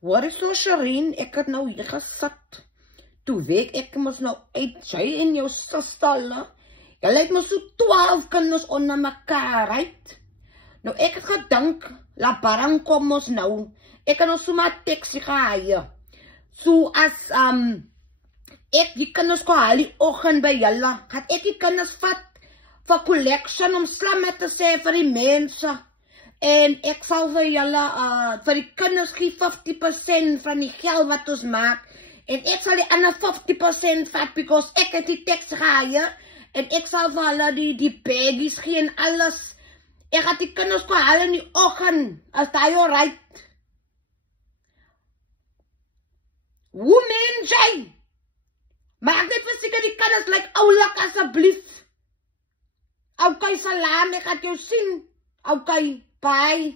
Hoor is so Shireen, ek het nou hier gesit. Toe weet ek mos nou uit, sy en jou sustalle. Jy lyk mos so 12 kinders onder mekaar, right? Nou ek het gedink, la barang kom mos nou. Ek kan ons so maar taxi gehaal. So as ek die kinders kon haal die oggend by julle, gaan ek die kinders vat vir collection om slamme te sê vir die mense. En ek sal vir julle, vir die kinders gee 50% van die geld wat ons maak. En ek sal die ander 50% vat, because ek het die taxi gehaal. En ek sal vir hulle die baggies gee en alles. Ek gaat die kinders kon haal in die oggend, as die alright. Hoe mens jy? Maak net verseker die kinders like oulik asseblief. Okay, salam, ek gaat jou sien. Okay, bye.